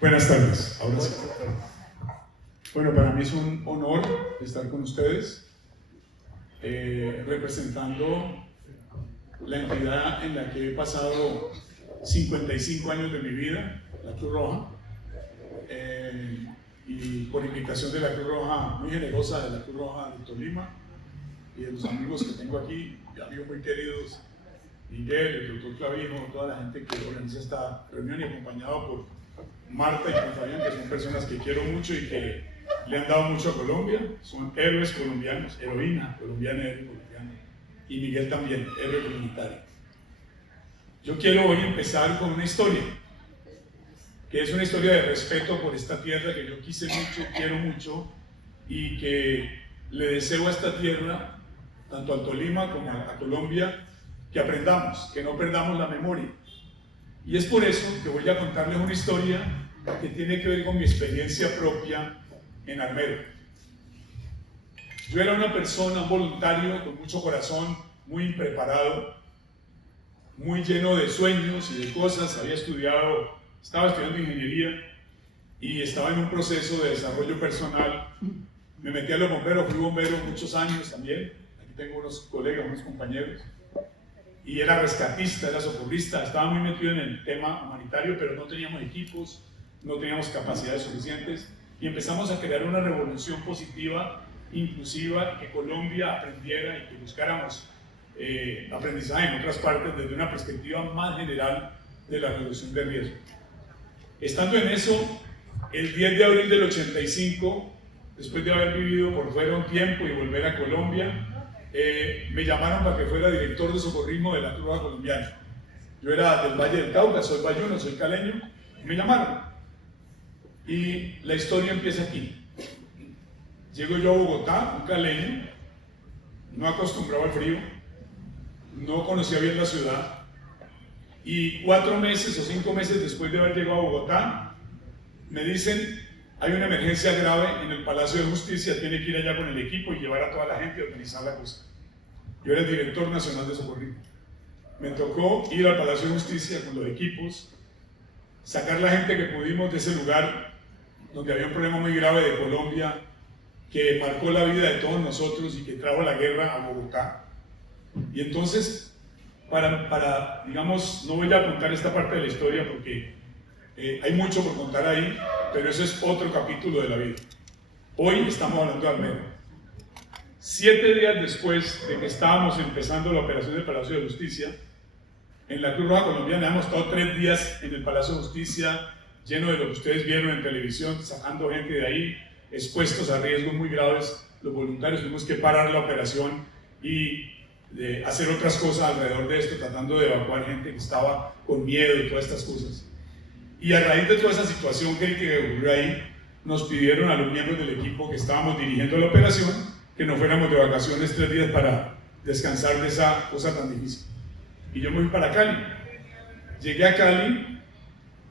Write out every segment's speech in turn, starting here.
Buenas tardes, ahora sí. Bueno, para mí es un honor estar con ustedes, representando la entidad en la que he pasado 55 años de mi vida, la Cruz Roja, y por invitación de la Cruz Roja, muy generosa de la Cruz Roja de Tolima, y de los amigos que tengo aquí, amigos muy queridos, Miguel, el doctor Clavijo, toda la gente que organiza esta reunión, y acompañado por Marta y por Fabián, que son personas que quiero mucho y que le han dado mucho a Colombia, son héroes colombianos, heroína colombiana, héroe colombiano, y Miguel también, héroe comunitario. Yo quiero hoy empezar con una historia, que es una historia de respeto por esta tierra que yo quise mucho, quiero mucho, y que le deseo a esta tierra, tanto al Tolima como a Colombia, que aprendamos, que no perdamos la memoria. Y es por eso que voy a contarles una historia que tiene que ver con mi experiencia propia en Armero. Yo era una persona, un voluntario con mucho corazón, muy impreparado, muy lleno de sueños y de cosas. Estaba estudiando ingeniería y estaba en un proceso de desarrollo personal. Me metí a los bomberos, fui bombero muchos años también. Aquí tengo unos colegas, unos compañeros. Y era rescatista, era socorrista, estaba muy metido en el tema humanitario, pero no teníamos equipos, no teníamos capacidades suficientes, y empezamos a crear una revolución positiva, inclusiva, que Colombia aprendiera y que buscáramos aprendizaje en otras partes desde una perspectiva más general de la reducción de riesgo. Estando en eso, el 10 de abril del 85, después de haber vivido por fuera un tiempo y volver a Colombia, me llamaron para que fuera director de socorrismo de la Cruz Roja Colombiana. Yo era del Valle del Cauca, soy bayuno, soy caleño, y me llamaron. Y la historia empieza aquí. Llego yo a Bogotá, un caleño, no acostumbrado al frío, no conocía bien la ciudad, y 4 meses o 5 meses después de haber llegado a Bogotá, me dicen: hay una emergencia grave en el Palacio de Justicia, tiene que ir allá con el equipo y llevar a toda la gente a organizar la cosa. Yo era el director nacional de socorrismo. Me tocó ir al Palacio de Justicia con los equipos, sacar la gente que pudimos de ese lugar donde había un problema muy grave de Colombia que marcó la vida de todos nosotros y que trajo la guerra a Bogotá. Y entonces, digamos, no voy a contar esta parte de la historia porque hay mucho por contar ahí, pero ese es otro capítulo de la vida. Hoy estamos hablando de Armero. 7 días después de que estábamos empezando la operación del Palacio de Justicia, en la Cruz Roja Colombiana hemos estado 3 días en el Palacio de Justicia, lleno de lo que ustedes vieron en televisión, sacando gente de ahí, expuestos a riesgos muy graves. Los voluntarios tuvimos que parar la operación y hacer otras cosas alrededor de esto, tratando de evacuar gente que estaba con miedo y todas estas cosas. Y a raíz de toda esa situación que ocurrió ahí, nos pidieron a los miembros del equipo que estábamos dirigiendo la operación que nos fuéramos de vacaciones 3 días para descansar de esa cosa tan difícil. Y yo me fui para Cali. Llegué a Cali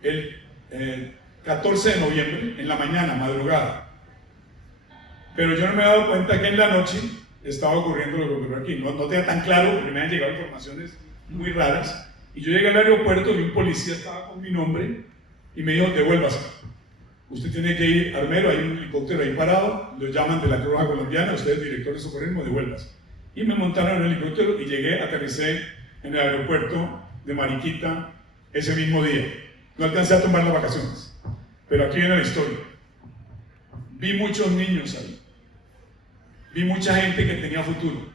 el 14 de noviembre, en la mañana, madrugada. Pero yo no me he dado cuenta que en la noche estaba ocurriendo lo que ocurrió aquí. No tenía tan claro porque me han llegado informaciones muy raras. Y yo llegué al aeropuerto y un policía estaba con mi nombre y me dijo: devuélvase. Usted tiene que ir a Armero, hay un helicóptero ahí parado, lo llaman de la Cruz Roja Colombiana, usted es director de socorrismo, devuélvase. Y me montaron en el helicóptero y llegué, aterricé en el aeropuerto de Mariquita ese mismo día. No alcancé a tomar las vacaciones, pero aquí viene la historia. Vi muchos niños ahí, vi mucha gente que tenía futuro.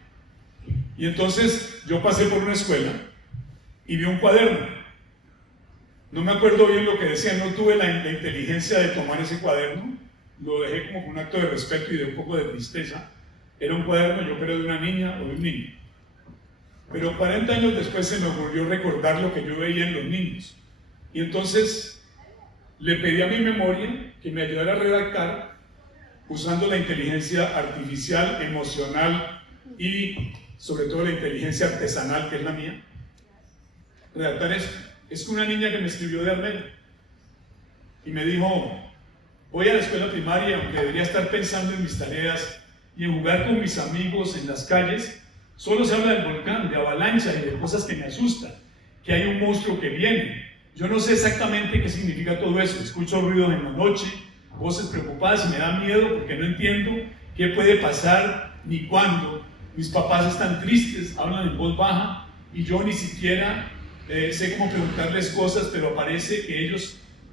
Y entonces yo pasé por una escuela y vi un cuaderno. No me acuerdo bien lo que decía, no tuve la inteligencia de tomar ese cuaderno, lo dejé como con un acto de respeto y de un poco de tristeza. Era un cuaderno, yo creo, de una niña o de un niño. Pero 40 años después se me ocurrió recordar lo que yo veía en los niños. Y entonces le pedí a mi memoria que me ayudara a redactar, usando la inteligencia artificial, emocional y sobre todo la inteligencia artesanal, que es la mía, redactar esto. Es una niña que me escribió de Armero y me dijo: voy a la escuela primaria, aunque debería estar pensando en mis tareas y en jugar con mis amigos en las calles, solo se habla del volcán, de avalanchas y de cosas que me asustan, que hay un monstruo que viene, Yo no sé exactamente qué significa todo eso. Escucho ruidos en la noche, voces preocupadas y me da miedo porque no entiendo qué puede pasar ni cuándo. Mis papás están tristes, hablan en voz baja y yo ni siquiera sé cómo preguntarles cosas, pero parece que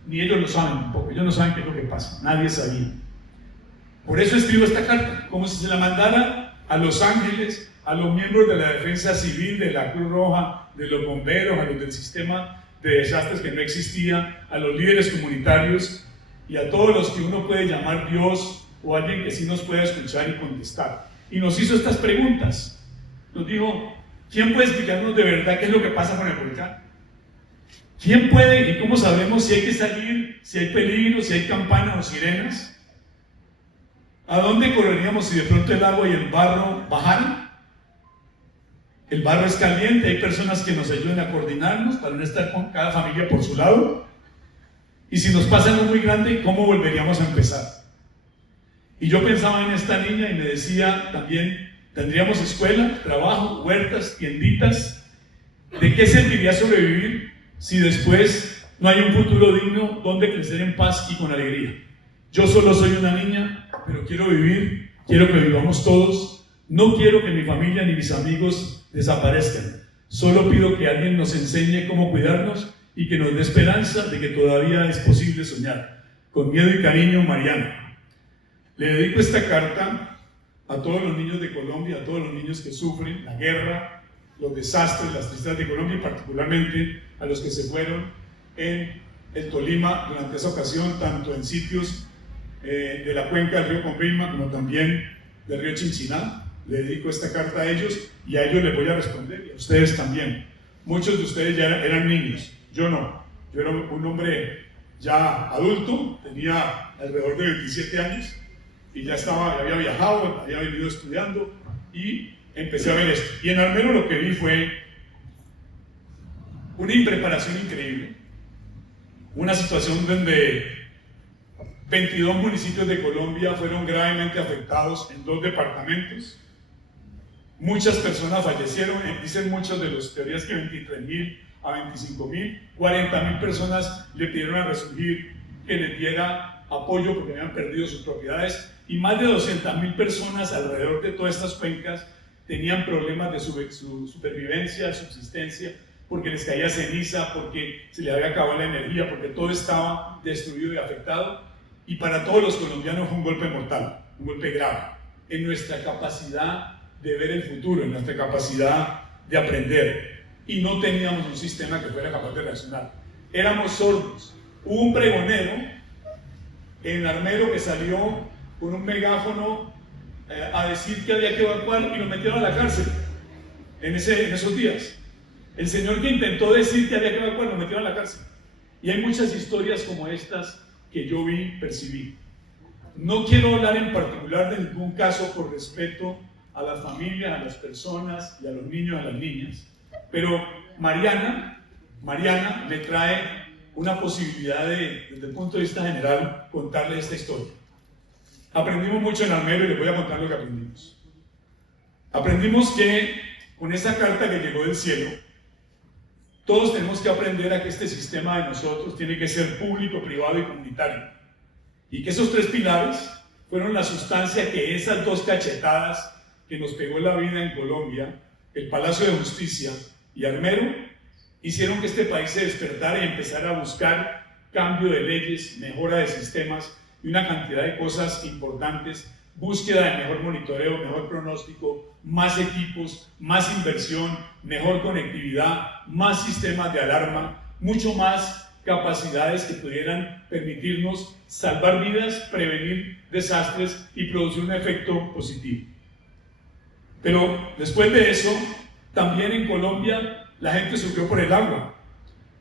ni ellos lo saben, porque ellos no saben qué es lo que pasa. Nadie sabía. Por eso escribo esta carta, como si se la mandara a los ángeles, a los miembros de la defensa civil, de la Cruz Roja, de los bomberos, a los del sistema de desastres que no existía, a los líderes comunitarios y a todos los que uno puede llamar Dios o alguien que sí nos pueda escuchar y contestar. Y nos hizo estas preguntas. Nos dijo, ¿quién puede explicarnos de verdad qué es lo que pasa con el volcán? ¿Quién puede y cómo sabemos si hay que salir, si hay peligro, si hay campanas o sirenas? ¿A dónde correríamos si de pronto el agua y el barro bajaran? El barro es caliente, hay personas que nos ayudan a coordinarnos para no estar con cada familia por su lado. Y si nos pasa algo muy grande, ¿cómo volveríamos a empezar? Y yo pensaba en esta niña y me decía también, tendríamos escuela, trabajo, huertas, tienditas. ¿De qué serviría sobrevivir si después no hay un futuro digno donde crecer en paz y con alegría? Yo solo soy una niña, pero quiero vivir, quiero que vivamos todos. No quiero que mi familia ni mis amigos desaparezcan. Solo pido que alguien nos enseñe cómo cuidarnos y que nos dé esperanza de que todavía es posible soñar. Con miedo y cariño, Mariana. Le dedico esta carta a todos los niños de Colombia, a todos los niños que sufren la guerra, los desastres, las tristezas de Colombia y particularmente a los que se fueron en el Tolima durante esa ocasión, tanto en sitios de la cuenca del río Conrilma como también del río Chinchiná. Le dedico esta carta a ellos y a ellos les voy a responder y a ustedes también. Muchos de ustedes ya eran niños, yo no. Yo era un hombre ya adulto, tenía alrededor de 27 años y ya había viajado, había venido estudiando y empecé a ver esto. Y en Armero lo que vi fue una impreparación increíble, una situación donde 22 municipios de Colombia fueron gravemente afectados en 2 departamentos. Muchas personas fallecieron, dicen muchos de las teorías que 23.000 a 25.000, 40.000 personas le pidieron a Resurgir que les diera apoyo porque habían perdido sus propiedades y más de 200.000 personas alrededor de todas estas cuencas tenían problemas de su supervivencia, subsistencia, porque les caía ceniza, porque se les había acabado la energía, porque todo estaba destruido y afectado. Y para todos los colombianos fue un golpe mortal, un golpe grave, en nuestra capacidad de ver el futuro, en nuestra capacidad de aprender. Y no teníamos un sistema que fuera capaz de reaccionar. Éramos sordos. Hubo un pregonero en Armero que salió con un megáfono a decir que había que evacuar y lo metieron a la cárcel en esos días. El señor que intentó decir que había que evacuar lo metieron a la cárcel. Y hay muchas historias como estas que yo percibí. No quiero hablar en particular de ningún caso por respeto a las familias, a las personas y a los niños, a las niñas, pero Mariana me trae una posibilidad de, desde el punto de vista general, contarles esta historia. Aprendimos mucho en Armero y les voy a contar lo que aprendimos. Aprendimos que con esa carta que llegó del cielo, todos tenemos que aprender a que este sistema de nosotros tiene que ser público, privado y comunitario. Y que esos 3 pilares fueron la sustancia que esas 2 cachetadas que nos pegó la vida en Colombia, el Palacio de Justicia y Armero, hicieron que este país se despertara y empezara a buscar cambio de leyes, mejora de sistemas y una cantidad de cosas importantes, búsqueda de mejor monitoreo, mejor pronóstico, más equipos, más inversión, mejor conectividad, más sistemas de alarma, mucho más capacidades que pudieran permitirnos salvar vidas, prevenir desastres y producir un efecto positivo. Pero después de eso, también en Colombia la gente sufrió por el agua.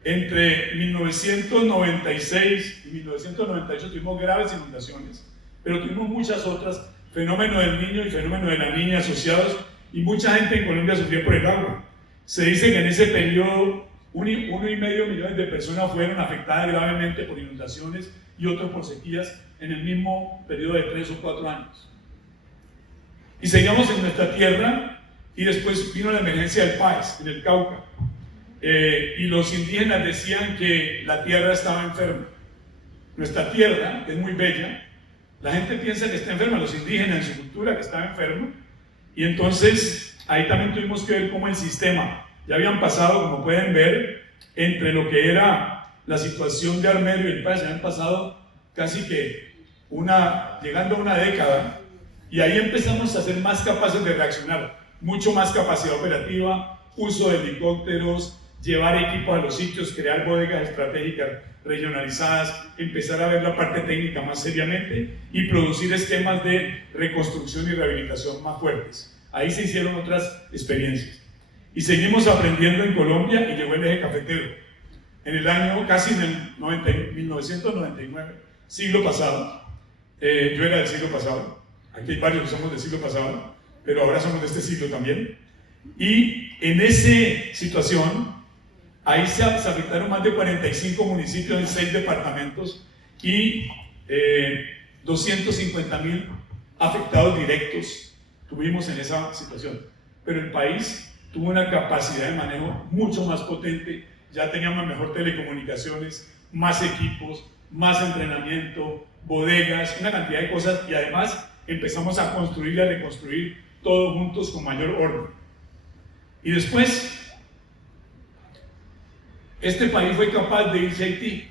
Entre 1996 y 1998 tuvimos graves inundaciones, pero tuvimos muchas otras, fenómeno del niño y fenómeno de la niña asociados, y mucha gente en Colombia sufrió por el agua. Se dice que en ese periodo 1,5 millones de personas fueron afectadas gravemente por inundaciones y otros por sequías en el mismo periodo de 3 o 4 años. Y seguíamos en nuestra tierra y después vino la emergencia del Páez, en el Cauca. y los indígenas decían que la tierra estaba enferma. Nuestra tierra es muy bella, la gente piensa que está enferma, los indígenas en su cultura que estaba enfermo, y entonces ahí también tuvimos que ver cómo el sistema, ya habían pasado, como pueden ver, entre lo que era la situación de Armero y el país, ya habían pasado casi que llegando a una década, y ahí empezamos a ser más capaces de reaccionar, mucho más capacidad operativa, uso de helicópteros, llevar equipos a los sitios, crear bodegas estratégicas regionalizadas, empezar a ver la parte técnica más seriamente y producir esquemas de reconstrucción y rehabilitación más fuertes. Ahí se hicieron otras experiencias. Y seguimos aprendiendo en Colombia y llegó el eje cafetero. En el año, casi en el 1999, siglo pasado, yo era del siglo pasado, aquí hay varios que somos del siglo pasado, pero ahora somos de este siglo también. Y en esa situación, ahí se afectaron más de 45 municipios en 6 departamentos y 250.000 afectados directos tuvimos en esa situación. Pero el país tuvo una capacidad de manejo mucho más potente, ya teníamos mejor telecomunicaciones, más equipos, más entrenamiento, bodegas, una cantidad de cosas, y además empezamos a construir y a reconstruir todos juntos con mayor orden. Y después, este país fue capaz de irse a Haití.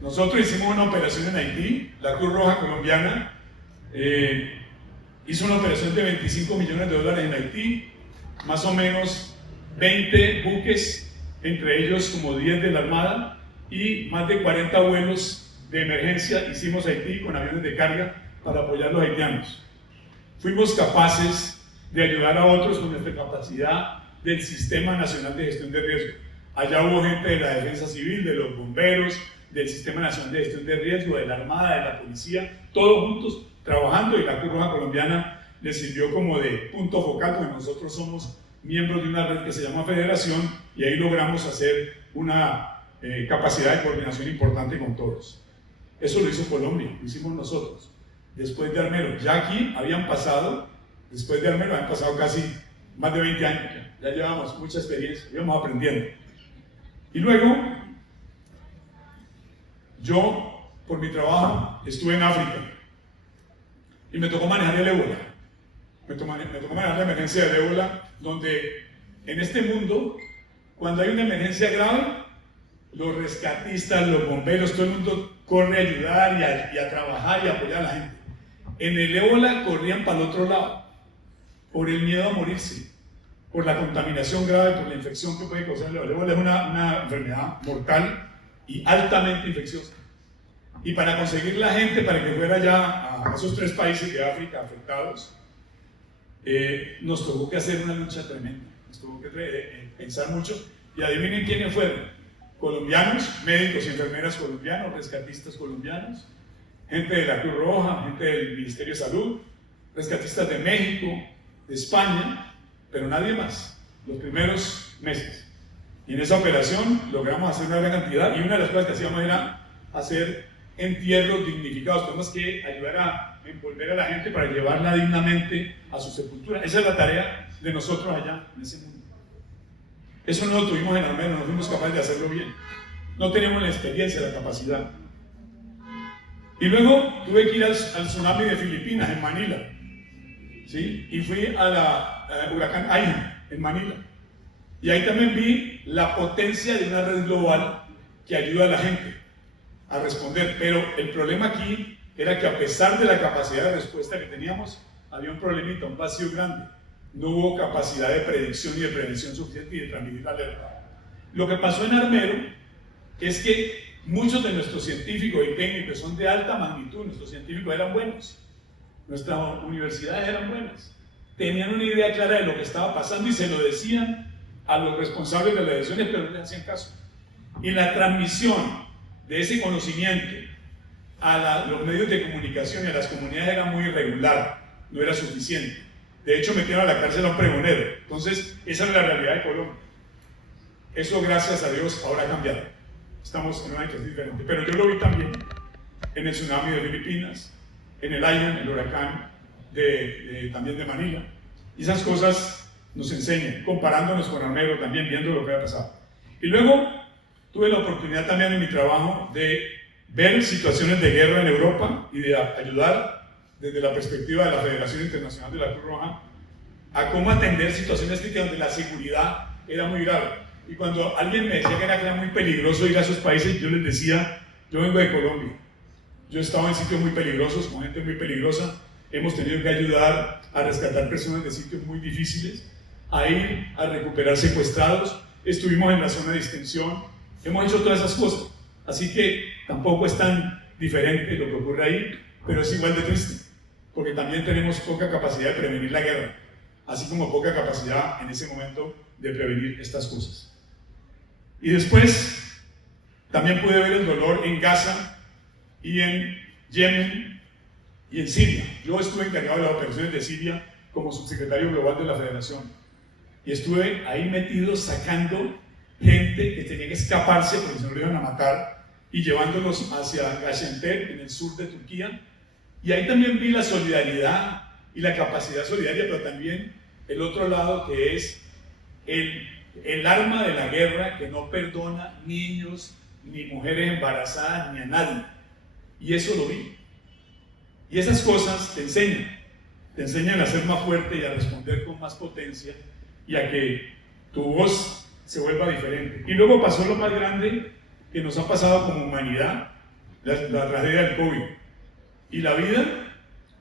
Nosotros hicimos una operación en Haití, la Cruz Roja Colombiana hizo una operación de $25 millones en Haití, más o menos 20 buques, entre ellos como 10 de la Armada, y más de 40 vuelos de emergencia hicimos a Haití con aviones de carga para apoyar a los haitianos. Fuimos capaces de ayudar a otros con nuestra capacidad del Sistema Nacional de Gestión de Riesgo. Allá hubo gente de la Defensa Civil, de los bomberos, del Sistema Nacional de Gestión de Riesgo, de la Armada, de la Policía, todos juntos trabajando, y la Cruz Roja Colombiana les sirvió como de punto focal, porque nosotros somos miembros de una red que se llama Federación, y ahí logramos hacer una capacidad de coordinación importante con todos. Eso lo hizo Colombia, lo hicimos nosotros. Después de Armero, ya aquí habían pasado, después de Armero habían pasado casi más de 20 años, ya llevamos mucha experiencia, íbamos aprendiendo. Y luego, yo, por mi trabajo, estuve en África y me tocó manejar el ébola. Me tocó manejar la emergencia del ébola, donde en este mundo, cuando hay una emergencia grave, los rescatistas, los bomberos, todo el mundo corre a ayudar y a trabajar y a apoyar a la gente. En el ébola corrían para el otro lado, por el miedo a morirse, por la contaminación grave, por la infección que puede causar el ébola. El ébola es una enfermedad mortal y altamente infecciosa. Y para conseguir la gente, para que fuera ya a esos 3 países de África afectados, nos tuvo que hacer una lucha tremenda, nos tuvo que pensar mucho. Y adivinen quiénes fueron: colombianos, médicos y enfermeras colombianos, rescatistas colombianos, gente de la Cruz Roja, gente del Ministerio de Salud, rescatistas de México, de España, pero nadie más, los primeros meses. Y en esa operación logramos hacer una gran cantidad, y una de las cosas que hacíamos era hacer entierros dignificados. Tenemos que ayudar a envolver a la gente para llevarla dignamente a su sepultura. Esa es la tarea de nosotros allá en ese mundo. Eso no lo tuvimos en Armero, no fuimos capaces de hacerlo bien. No teníamos la experiencia, la capacidad. Y luego tuve que ir al tsunami de Filipinas, en Manila. ¿Sí? Y fui al huracán Aihan, en Manila. Y ahí también vi la potencia de una red global que ayuda a la gente a responder. Pero el problema aquí era que, a pesar de la capacidad de respuesta que teníamos, había un problemita, un vacío grande. No hubo capacidad de predicción y de prevención suficiente y de transmitir la alerta. Lo que pasó en Armero es que muchos de nuestros científicos y técnicos son de alta magnitud. Nuestros científicos eran buenos, nuestras universidades eran buenas, tenían una idea clara de lo que estaba pasando y se lo decían a los responsables de las decisiones, pero no les hacían caso. Y la transmisión de ese conocimiento a los medios de comunicación y a las comunidades era muy irregular, no era suficiente. De hecho, metieron a la cárcel a un pregonero. Entonces, esa es la realidad de Colombia. Eso, gracias a Dios, ahora ha cambiado. Estamos en una situación diferente. Pero yo lo vi también en el tsunami de Filipinas, en el Aihan, el huracán también de Manila. Y esas cosas nos enseña, comparándonos con Armero también, viendo lo que ha pasado. Y luego tuve la oportunidad también en mi trabajo de ver situaciones de guerra en Europa y de ayudar desde la perspectiva de la Federación Internacional de la Cruz Roja a cómo atender situaciones críticas donde la seguridad era muy grave. Y cuando alguien me decía que era muy peligroso ir a esos países, yo les decía, yo vengo de Colombia, yo he estado en sitios muy peligrosos, con gente muy peligrosa, hemos tenido que ayudar a rescatar personas de sitios muy difíciles, a ir a recuperar secuestrados, estuvimos en la zona de extensión, hemos hecho todas esas cosas, así que tampoco es tan diferente lo que ocurre ahí, pero es igual de triste, porque también tenemos poca capacidad de prevenir la guerra, así como poca capacidad en ese momento de prevenir estas cosas. Y después también pude ver el dolor en Gaza y en Yemen y en Siria. Yo estuve encargado de las operaciones de Siria como subsecretario global de la Federación y estuve ahí metido sacando gente que tenía que escaparse porque se lo iban a matar y llevándolos hacia Gaziantep en el sur de Turquía. Y ahí también vi la solidaridad y la capacidad solidaria, pero también el otro lado que es el arma de la guerra que no perdona niños, ni mujeres embarazadas, ni a nadie. Y eso lo vi. Y esas cosas te enseñan a ser más fuerte y a responder con más potencia y a que tu voz se vuelva diferente. Y luego pasó lo más grande que nos ha pasado como humanidad, la tragedia del COVID. Y la vida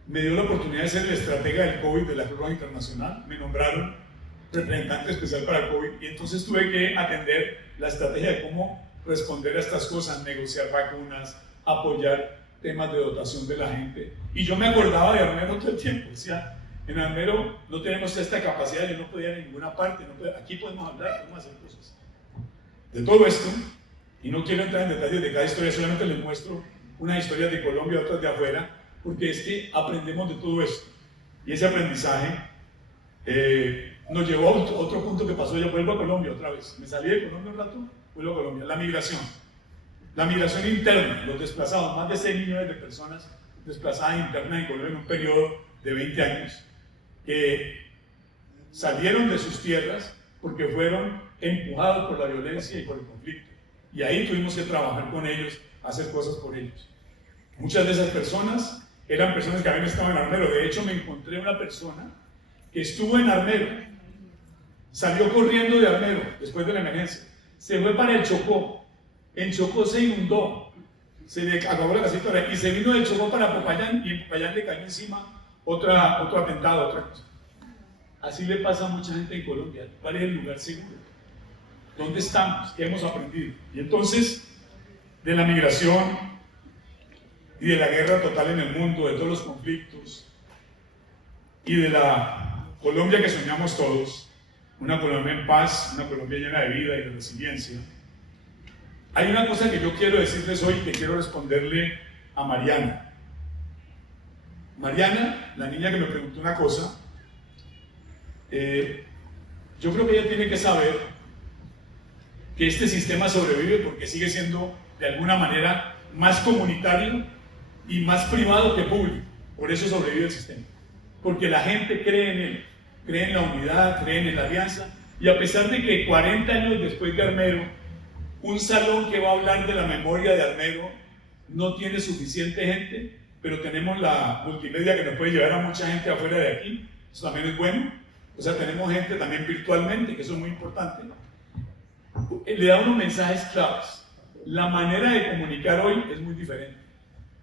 me dio la oportunidad de ser el estratega del COVID de la Cruz Roja Internacional. Me nombraron representante especial para el COVID y entonces tuve que atender la estrategia de cómo responder a estas cosas, negociar vacunas, apoyar temas de dotación de la gente. Y yo me acordaba de Armero todo el tiempo, decía, en Armero no tenemos esta capacidad, yo no podía ir a ninguna parte, aquí podemos hablar, podemos hacer cosas. De todo esto, y no quiero entrar en detalles de cada historia, solamente les muestro unas historias de Colombia, otras de afuera, porque es que aprendemos de todo esto. Y ese aprendizaje nos llevó a otro punto que pasó. Yo vuelvo a Colombia otra vez. Me salí de Colombia un rato, vuelvo a Colombia. La migración. La migración interna, los desplazados, más de 6 millones de personas desplazadas internas en Colombia en un periodo de 20 años, que salieron de sus tierras porque fueron empujados por la violencia y por el conflicto. Y ahí tuvimos que trabajar con ellos, hacer cosas por ellos. Muchas de esas personas eran personas que habían estado en Armero. De hecho, me encontré una persona que estuvo en Armero, salió corriendo de Armero después de la emergencia, se fue para el Chocó, en Chocó se inundó, se le acabó la casita y se vino del Chocó para Popayán y en Popayán le cayó encima otro atentado, otra cosa. Así le pasa a mucha gente en Colombia. ¿Cuál es el lugar seguro? ¿Dónde estamos? ¿Qué hemos aprendido? Y entonces, de la migración y de la guerra total en el mundo, de todos los conflictos y de la Colombia que soñamos todos, una Colombia en paz, una Colombia llena de vida y de resiliencia, hay una cosa que yo quiero decirles hoy, que quiero responderle a Mariana. Mariana, la niña que me preguntó una cosa, yo creo que ella tiene que saber que este sistema sobrevive porque sigue siendo de alguna manera más comunitario y más privado que público. Por eso sobrevive el sistema, porque la gente cree en él, cree en la unidad, cree en la alianza, y a pesar de que 40 años después de Armero, un salón que va a hablar de la memoria de Armero no tiene suficiente gente, pero tenemos la multimedia que nos puede llevar a mucha gente afuera de aquí, eso también es bueno. O sea, tenemos gente también virtualmente, que eso es muy importante. Le da unos mensajes claves. La manera de comunicar hoy es muy diferente.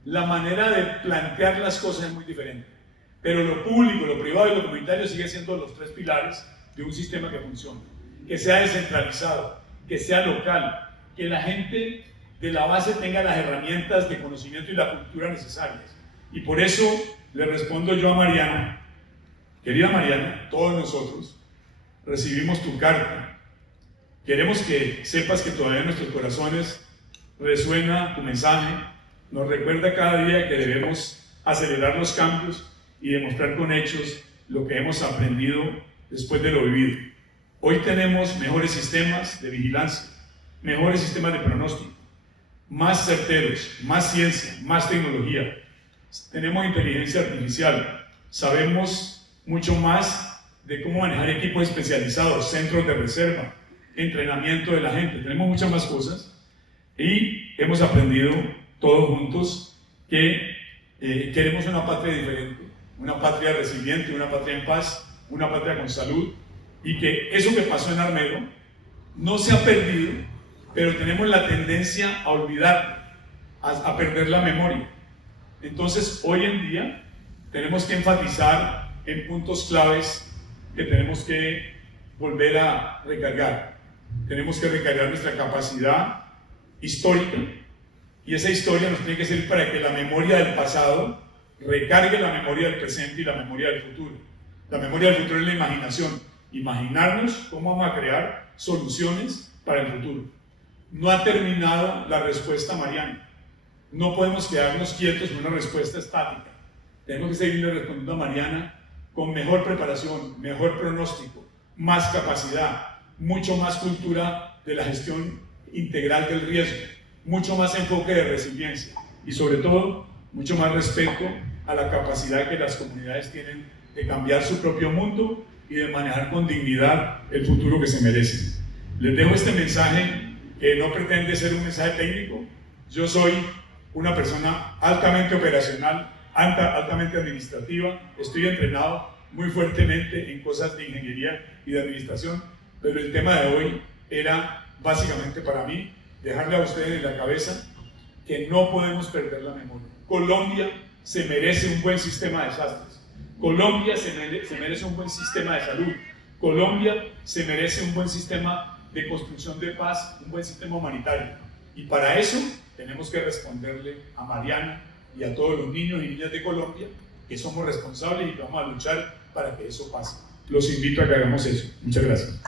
La manera de plantear las cosas es muy diferente. Pero lo público, lo privado y lo comunitario sigue siendo los 3 pilares de un sistema que funciona. Que sea descentralizado, que sea local, que la gente de la base tenga las herramientas de conocimiento y la cultura necesarias. Y por eso le respondo yo a Mariana. Querida Mariana, todos nosotros recibimos tu carta. Queremos que sepas que todavía en nuestros corazones resuena tu mensaje. Nos recuerda cada día que debemos acelerar los cambios y demostrar con hechos lo que hemos aprendido después de lo vivido. Hoy tenemos mejores sistemas de vigilancia, mejores sistemas de pronóstico, más certeros, más ciencia, más tecnología. Tenemos inteligencia artificial, sabemos mucho más de cómo manejar equipos especializados, centros de reserva, entrenamiento de la gente. Tenemos muchas más cosas y hemos aprendido todos juntos que queremos una patria diferente, una patria resiliente, una patria en paz, una patria con salud, y que eso que pasó en Armero no se ha perdido, pero tenemos la tendencia a olvidar, a perder la memoria. Entonces, hoy en día tenemos que enfatizar en puntos claves que tenemos que volver a recargar. Tenemos que recargar nuestra capacidad histórica, y esa historia nos tiene que servir para que la memoria del pasado recargue la memoria del presente y la memoria del futuro. La memoria del futuro es la imaginación. Imaginarnos cómo vamos a crear soluciones para el futuro. No ha terminado la respuesta mariana. No podemos quedarnos quietos en una respuesta estática. Tenemos que seguirle respondiendo a Mariana con mejor preparación, mejor pronóstico, más capacidad, mucho más cultura de la gestión integral del riesgo, mucho más enfoque de resiliencia y sobre todo mucho más respeto a la capacidad que las comunidades tienen de cambiar su propio mundo y de manejar con dignidad el futuro que se merecen. Les dejo este mensaje que no pretende ser un mensaje técnico. Yo soy una persona altamente operacional, altamente administrativa, estoy entrenado muy fuertemente en cosas de ingeniería y de administración, pero el tema de hoy era básicamente para mí dejarle a ustedes en la cabeza que no podemos perder la memoria. Colombia se merece un buen sistema de desastres. Colombia se merece un buen sistema de salud. Colombia se merece un buen sistema de construcción de paz, un buen sistema humanitario. Y para eso tenemos que responderle a Mariana y a todos los niños y niñas de Colombia que somos responsables y que vamos a luchar para que eso pase. Los invito a que hagamos eso. Muchas gracias.